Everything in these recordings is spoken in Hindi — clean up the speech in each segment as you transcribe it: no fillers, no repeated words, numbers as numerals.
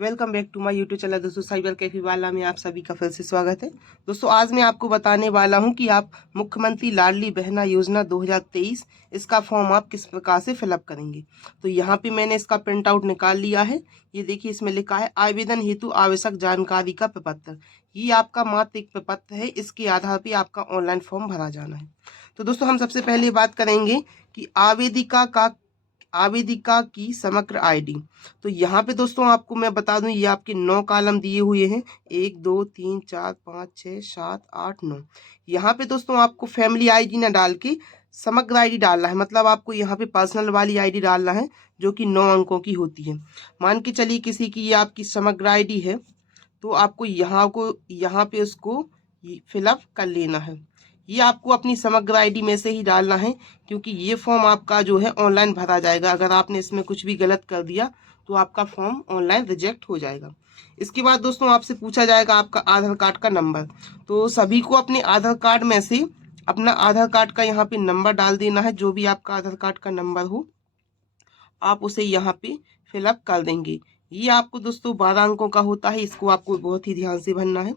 Welcome back to my YouTube channel दोस्तों। साइबर कैफे वाला में आप सभी का फिर से स्वागत है। दोस्तों आज मैं आपको बताने वाला हूं कि आप मुख्यमंत्री लाडली बहना योजना 2023 इसका फॉर्म आप किस प्रकार से फिलअप करेंगे। तो यहाँ पे मैंने इसका प्रिंट आउट निकाल लिया है। ये देखिए, इसमें लिखा है आवेदन हेतु आवश्यक जानकारी का प्रपत्र। ये आपका मात्र एक प्रपत्र है, इसके आधार पर आपका ऑनलाइन फॉर्म भरा जाना है। तो दोस्तों हम सबसे पहले बात करेंगे कि आवेदिका की समग्र आईडी। तो यहाँ पे दोस्तों आपको मैं बता दूं, ये आपके 9 कॉलम दिए हुए हैं, 1 2 3 4 5 6 7 8 9। यहाँ पे दोस्तों आपको फैमिली आईडी ना डाल के समग्र आईडी डालना है। मतलब आपको यहाँ पे पर्सनल वाली आईडी डालना है जो कि 9 अंकों की होती है। मान के चलिए किसी की ये आपकी समग्र आईडी है, तो आपको यहाँ पे उसको फिलअप कर लेना है। ये आपको अपनी समग्र आईडी में से ही डालना है, क्योंकि ये फॉर्म आपका जो है ऑनलाइन भरा जाएगा। अगर आपने इसमें कुछ भी गलत कर दिया तो आपका फॉर्म ऑनलाइन रिजेक्ट हो जाएगा। इसके बाद दोस्तों आपसे पूछा जाएगा आपका आधार कार्ड का नंबर। तो सभी को अपने आधार कार्ड में से अपना आधार कार्ड का यहाँ पे नंबर डाल देना है। जो भी आपका आधार कार्ड का नंबर हो आप उसे यहाँ पे फिलअप कर देंगे। ये आपको दोस्तों 12 अंकों का होता है, इसको आपको बहुत ही ध्यान से भरना है।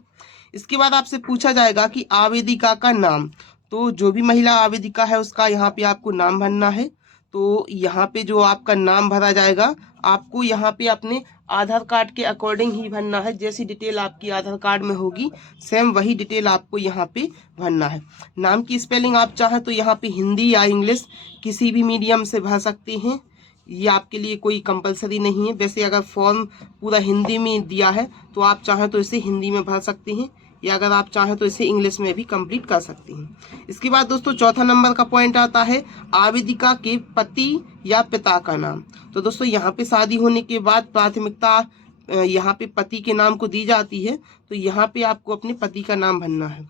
इसके बाद आपसे पूछा जाएगा कि आवेदिका का नाम। तो जो भी महिला आवेदिका है उसका यहाँ पे आपको नाम भरना है। तो यहाँ पे जो आपका नाम भरा जाएगा आपको यहाँ पे अपने आधार कार्ड के अकॉर्डिंग ही भरना है। जैसी डिटेल आपकी आधार कार्ड में होगी सेम वही डिटेल आपको यहाँ पे भरना है। नाम की स्पेलिंग आप चाहें तो यहाँ पे हिंदी या इंग्लिश किसी भी मीडियम से भर सकते हैं, ये आपके लिए कोई कंपलसरी नहीं है। वैसे अगर फॉर्म पूरा हिंदी में दिया है तो आप चाहें तो इसे हिंदी में भर सकते हैं, या अगर आप चाहें तो इसे इंग्लिश में भी कंप्लीट कर सकते हैं। इसके बाद दोस्तों चौथा नंबर का पॉइंट आता है आवेदिका के पति या पिता का नाम। तो दोस्तों यहाँ पे शादी होने के बाद प्राथमिकता यहाँ पे पति के नाम को दी जाती है, तो यहाँ पे आपको अपने पति का नाम भरना है।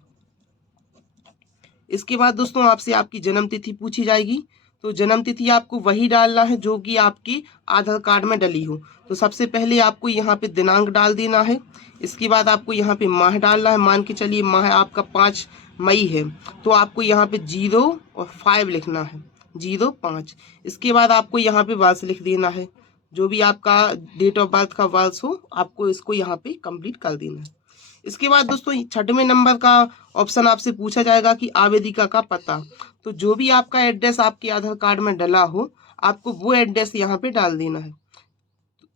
इसके बाद दोस्तों आपसे आपकी जन्म तिथि पूछी जाएगी। तो जन्म तिथि आपको वही डालना है जो कि आपकी आधार कार्ड में डली हो। तो सबसे पहले आपको यहाँ पे दिनांक डाल देना है। इसके बाद आपको यहाँ पे माह डालना है। मान के चलिए माह आपका 5 मई है, तो आपको यहाँ पे 0 और 5 लिखना है, 05। इसके बाद आपको यहाँ पे वर्ष लिख देना है। जो भी आपका डेट ऑफ बर्थ का वर्ष हो आपको इसको यहाँ पे कंप्लीट कर देना है। इसके बाद दोस्तों 6वें नंबर का ऑप्शन आपसे पूछा जाएगा कि आवेदिका का पता। तो जो भी आपका एड्रेस आपके आधार कार्ड में डला हो आपको वो एड्रेस यहाँ पे डाल देना है।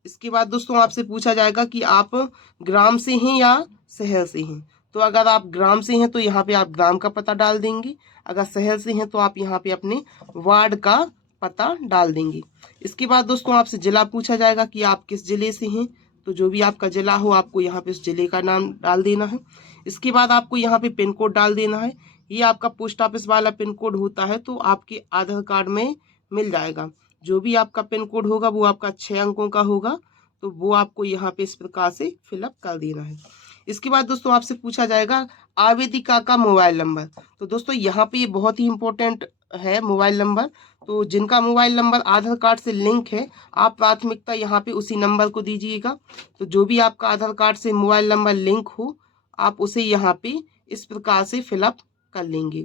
इसके बाद दोस्तों आपसे पूछा जाएगा कि आप ग्राम से हैं या शहर से हैं। तो अगर आप ग्राम से हैं तो यहाँ पे आप ग्राम का पता डाल देंगे, अगर शहर से हैं तो आप यहाँ पे अपने वार्ड का पता डाल देंगे। इसके बाद दोस्तों आपसे जिला पूछा जाएगा कि आप किस जिले से हैं। तो जो भी आपका जिला हो आपको यहाँ पे उस जिले का नाम डाल देना है। इसके बाद आपको यहाँ पे पिन कोड डाल देना है। ये आपका पोस्ट ऑफिस वाला पिन कोड होता है, तो आपके आधार कार्ड में मिल जाएगा। जो भी आपका पिन कोड होगा वो आपका 6 अंकों का होगा, तो वो आपको यहाँ पे इस प्रकार से फिलअप कर देना है। इसके बाद दोस्तों आपसे पूछा जाएगा आवेदिका का मोबाइल नंबर। तो दोस्तों यहाँ पे ये बहुत ही इंपॉर्टेंट है मोबाइल नंबर। तो जिनका मोबाइल नंबर आधार कार्ड से लिंक है आप प्राथमिकता यहाँ पे उसी नंबर को दीजिएगा। तो जो भी आपका आधार कार्ड से मोबाइल नंबर लिंक हो आप उसे यहाँ पे इस प्रकार से फिलअप कर लेंगे।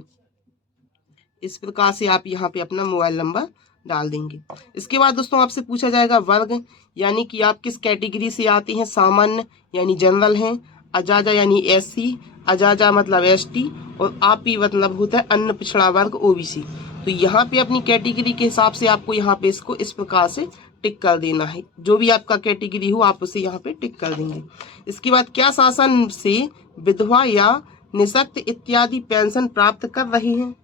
इस प्रकार से आप यहाँ पे अपना मोबाइल नंबर डाल देंगे। इसके बाद दोस्तों आपसे पूछा जाएगा वर्ग, यानी कि आप किस कैटेगरी से आते हैं। सामान्य यानी जनरल हैं, अजाजा यानी एससी, अजाजा मतलब एसटी, और आपी मतलब होता है अन्य पिछड़ा वर्ग ओबीसी। तो यहाँ पे अपनी कैटेगरी के हिसाब से आपको यहाँ पे इसको इस प्रकार से टिक कर देना है। जो भी आपका कैटेगरी हो आप उसे यहाँ पे टिक कर देंगे। इसके बाद क्या शासन से विधवा या निःशक्त इत्यादि पेंशन प्राप्त कर रही हैं।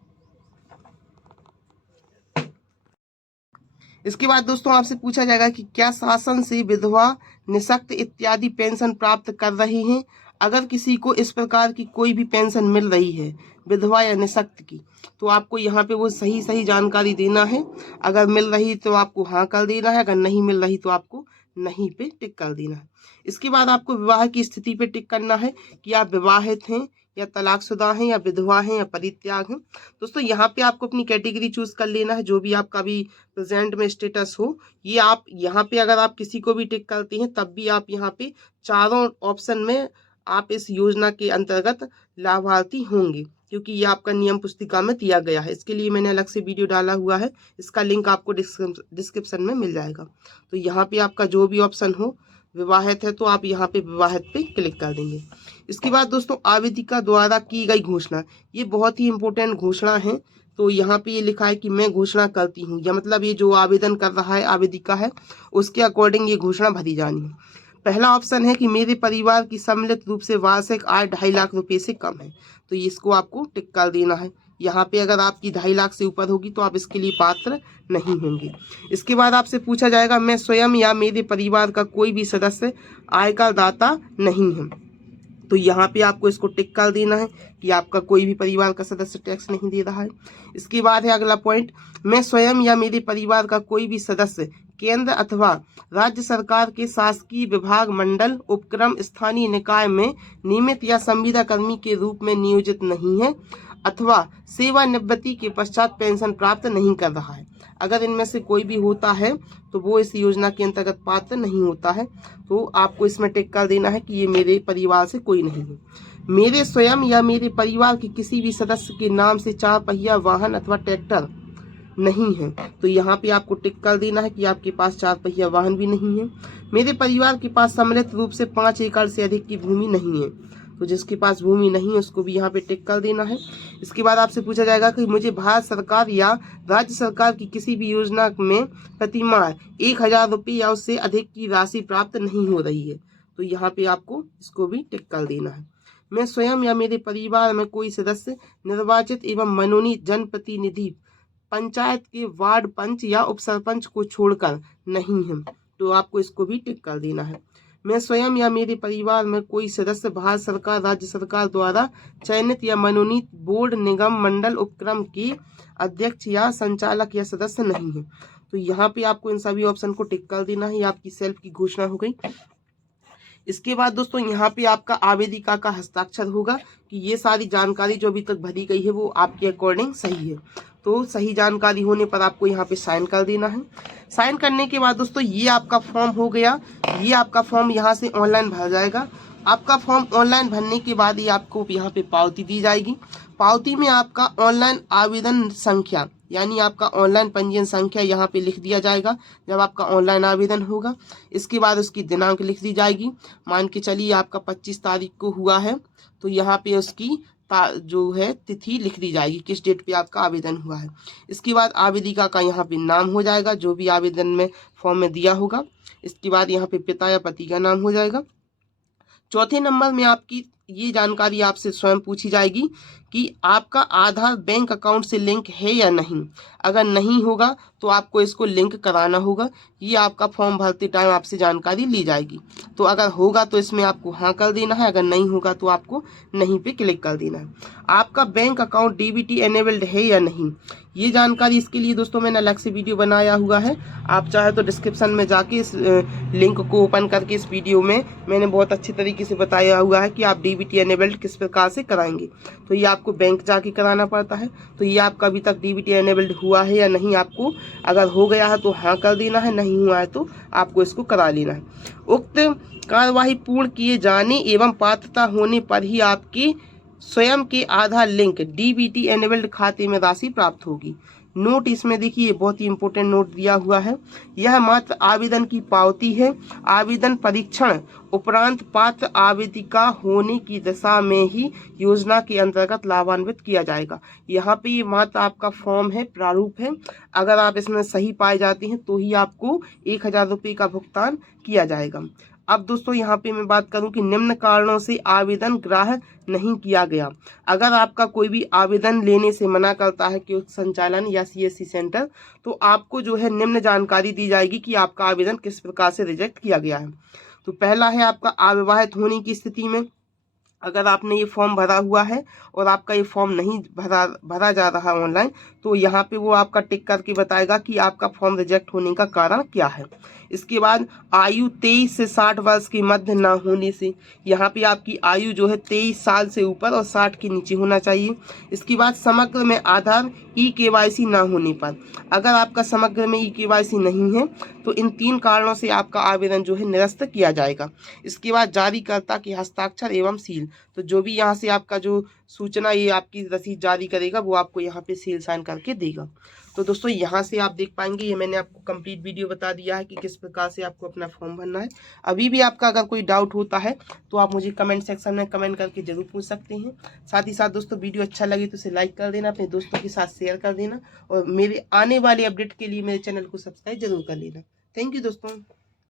इसके बाद दोस्तों आपसे पूछा जाएगा कि क्या शासन से विधवा निःशक्त इत्यादि पेंशन प्राप्त कर रही हैं। अगर किसी को इस प्रकार की कोई भी पेंशन मिल रही है विधवा या निःशक्त की, तो आपको यहाँ पे वो सही जानकारी देना है। अगर मिल रही तो आपको हाँ कर देना है, अगर नहीं मिल रही तो आपको नहीं पे टिक कर देना है। इसके बाद आपको विवाह की स्थिति पे टिक करना है कि आप विवाहित हैं या तलाकशुदा हैं या विधवा हैं या परित्याग हैं। दोस्तों यहाँ पे आपको अपनी कैटेगरी चूज कर लेना है, जो भी आपका भी प्रेजेंट में स्टेटस हो। ये आप यहाँ पे अगर आप किसी को भी टिक करते हैं तब भी आप यहाँ पे चारों ऑप्शन में आप इस योजना के अंतर्गत लाभार्थी होंगे, क्योंकि ये आपका नियम पुस्तिका में दिया गया है। इसके लिए मैंने अलग से वीडियो डाला हुआ है, इसका लिंक आपको डिस्क्रिप्शन में मिल जाएगा। तो यहाँ पे आपका जो भी ऑप्शन हो विवाहित है तो आप यहाँ पे विवाहित पे क्लिक कर देंगे। इसके बाद दोस्तों आवेदिका द्वारा की गई घोषणा, ये बहुत ही इंपॉर्टेंट घोषणा है। तो यहाँ पे ये लिखा है कि मैं घोषणा करती हूँ, या मतलब ये जो आवेदन कर रहा है आवेदिका है उसके अकॉर्डिंग ये घोषणा भरी जानी है। पहला ऑप्शन है कि मेरे परिवार की सम्मिलित रूप से वार्षिक आय 2.5 लाख रुपए से कम है, तो इसको आपको टिक कर देना है। यहाँ पे अगर आपकी 2.5 लाख से ऊपर होगी तो आप इसके लिए पात्र नहीं होंगे। इसके बाद आपसे पूछा जाएगा मैं स्वयं या मेरे परिवार का कोई भी सदस्य आयकर दाता नहीं है, तो यहाँ पे आपको इसको टिक कर देना है कि आपका कोई भी परिवार का सदस्य टैक्स नहीं दे रहा है। इसके बाद है अगला पॉइंट, मैं स्वयं या मेरे परिवार का कोई भी सदस्य केंद्र अथवा राज्य सरकार के शासकीय विभाग, मंडल, उपक्रम, स्थानीय निकाय में नियमित या संविदा कर्मी के रूप में नियोजित नहीं है अथवा सेवानिवृत्ति के पश्चात पेंशन प्राप्त नहीं कर रहा है। अगर इनमें से कोई भी होता है तो वो इस योजना के अंतर्गत पात्र नहीं होता है, तो आपको इसमें टिक कर देना है कि ये मेरे परिवार से कोई नहीं है। मेरे स्वयं या मेरे परिवार के किसी भी सदस्य के नाम से 4 पहिया वाहन अथवा ट्रैक्टर नहीं है, तो यहाँ पे आपको टिक कर देना है कि आपके पास 4 पहिया वाहन भी नहीं है। मेरे परिवार के पास सम्मिलित रूप से 5 एकड़ से अधिक की भूमि नहीं है, तो जिसके पास भूमि नहीं है उसको भी यहाँ पे टिक कर देना है। इसके बाद आपसे पूछा जाएगा कि मुझे भारत सरकार या राज्य सरकार की किसी भी योजना में प्रतिमाह 1,000 रुपये या उससे अधिक की राशि प्राप्त नहीं हो रही है, तो यहाँ पे आपको इसको भी टिक कर देना है। मैं स्वयं या मेरे परिवार में कोई सदस्य निर्वाचित एवं मनोनीत जनप्रतिनिधि पंचायत के वार्ड पंच या उप सरपंच को छोड़कर नहीं है, तो आपको इसको भी टिक कर देना है। मैं स्वयं या मेरे परिवार में कोई सदस्य भारत सरकार, राज्य सरकार द्वारा चयनित या मनोनीत बोर्ड, निगम, मंडल, उपक्रम के अध्यक्ष या संचालक या सदस्य नहीं है, तो यहाँ पे आपको इन सभी ऑप्शन को टिक कर देना है। ये आपकी सेल्फ की घोषणा हो गई। इसके बाद दोस्तों यहाँ पे आपका आवेदिका का हस्ताक्षर होगा कि ये सारी जानकारी जो अभी तक भरी गई है वो आपके अकॉर्डिंग सही है। तो सही जानकारी होने पर आपको यहाँ पे साइन कर देना है। साइन करने के बाद दोस्तों ये आपका फॉर्म हो गया। ये आपका फॉर्म यहाँ से ऑनलाइन भर जाएगा। आपका फॉर्म ऑनलाइन भरने के बाद ही आपको यहाँ पे पावती दी जाएगी। पावती में आपका ऑनलाइन आवेदन संख्या यानी आपका ऑनलाइन पंजीयन संख्या यहाँ पे लिख दिया जाएगा जब आपका ऑनलाइन आवेदन होगा। इसके बाद उसकी दिनांक लिख दी जाएगी। मान के चलिए आपका 25 तारीख को हुआ है, तो यहाँ पे उसकी जो है तिथि लिख दी जाएगी, किस डेट पे आपका आवेदन हुआ है। इसके बाद आवेदिका का यहाँ पे नाम हो जाएगा जो भी आवेदन में फॉर्म में दिया होगा। इसके बाद यहाँ पे पिता या पति का नाम हो जाएगा। चौथे नंबर में आपकी ये जानकारी आपसे स्वयं पूछी जाएगी कि आपका आधार बैंक अकाउंट से लिंक है या नहीं। अगर नहीं होगा तो आपको इसको लिंक कराना होगा। ये आपका फॉर्म भरते टाइम आपसे जानकारी ली जाएगी। तो अगर होगा तो इसमें आपको हाँ कर देना है, अगर नहीं होगा तो आपको नहीं पे क्लिक कर देना है। आपका बैंक अकाउंट डीबीटी एनेबल्ड है या नहीं, ये जानकारी इसके लिए दोस्तों मैंने अलग से वीडियो बनाया हुआ है। आप चाहे तो डिस्क्रिप्शन में जाके इस लिंक को ओपन करके इस वीडियो में मैंने बहुत अच्छे तरीके से बताया हुआ है कि आप डीबीटी एनेबल्ड किस प्रकार से कराएंगे। तो ये आपको बैंक जाके कराना पड़ता है। तो ये आपका अभी तक डीबीटी एनेबल्ड हुआ है या नहीं, आपको अगर हो गया है तो हाँ कर देना है, नहीं हुआ है तो आपको इसको करा लेना है। उक्त कार्यवाही पूर्ण किए जाने एवं पात्रता होने पर ही आपकी स्वयं के आधार लिंक डीबीटी एनेबल्ड खाते में राशि प्राप्त होगी। नोट इसमें देखिए बहुत ही इंपॉर्टेंट नोट दिया हुआ है। यह मात्र आवेदन की पावती है। आवेदन परीक्षण उपरांत पात्र आवेदिका होने की दशा में ही योजना के अंतर्गत लाभान्वित किया जाएगा। यहाँ पे ये मात्र आपका फॉर्म है, प्रारूप है। अगर आप इसमें सही पाए जाते हैं तो ही आपको 1,000 रुपये का भुगतान किया जाएगा। अब दोस्तों यहाँ पे मैं बात करूं कि निम्न कारणों से आवेदन ग्राह्य नहीं किया गया। अगर आपका कोई भी आवेदन लेने से मना करता है कि संचालन या सीएससी सेंटर, तो आपको जो है निम्न जानकारी दी जाएगी कि आपका आवेदन किस प्रकार से रिजेक्ट किया गया है। तो पहला है आपका अविवाहित होने की स्थिति में अगर आपने ये फॉर्म भरा हुआ है और आपका ये फॉर्म नहीं भरा जा रहा ऑनलाइन, तो यहाँ पे वो आपका टिक करके बताएगा कि आपका फॉर्म रिजेक्ट होने का कारण क्या है। इसके बाद आयु 23 से 60 वर्ष के मध्य ना होने से, यहाँ पे आपकी आयु जो है 23 साल से ऊपर और 60 के नीचे होना चाहिए। इसके बाद समग्र में आधार ई-केवाईसी ना होने पर, अगर आपका समग्र में ई-केवाईसी नहीं है तो इन 3 कारणों से आपका आवेदन जो है निरस्त किया जाएगा। इसके बाद जारीकर्ता के हस्ताक्षर एवं सील, तो जो भी यहाँ से आपका जो सूचना ये आपकी रसीद जारी करेगा वो आपको यहाँ पे सील साइन करके देगा। तो दोस्तों यहाँ से आप देख पाएंगे, ये मैंने आपको कंप्लीट वीडियो बता दिया है कि किस प्रकार से आपको अपना फॉर्म भरना है। अभी भी आपका अगर कोई डाउट होता है तो आप मुझे कमेंट सेक्शन में कमेंट करके जरूर पूछ सकते हैं। साथ ही साथ दोस्तों वीडियो अच्छा लगे तो इसे लाइक कर देना, अपने दोस्तों के साथ शेयर कर देना और मेरे आने वाले अपडेट के लिए मेरे चैनल को सब्सक्राइब जरूर कर लेना। थैंक यू दोस्तों।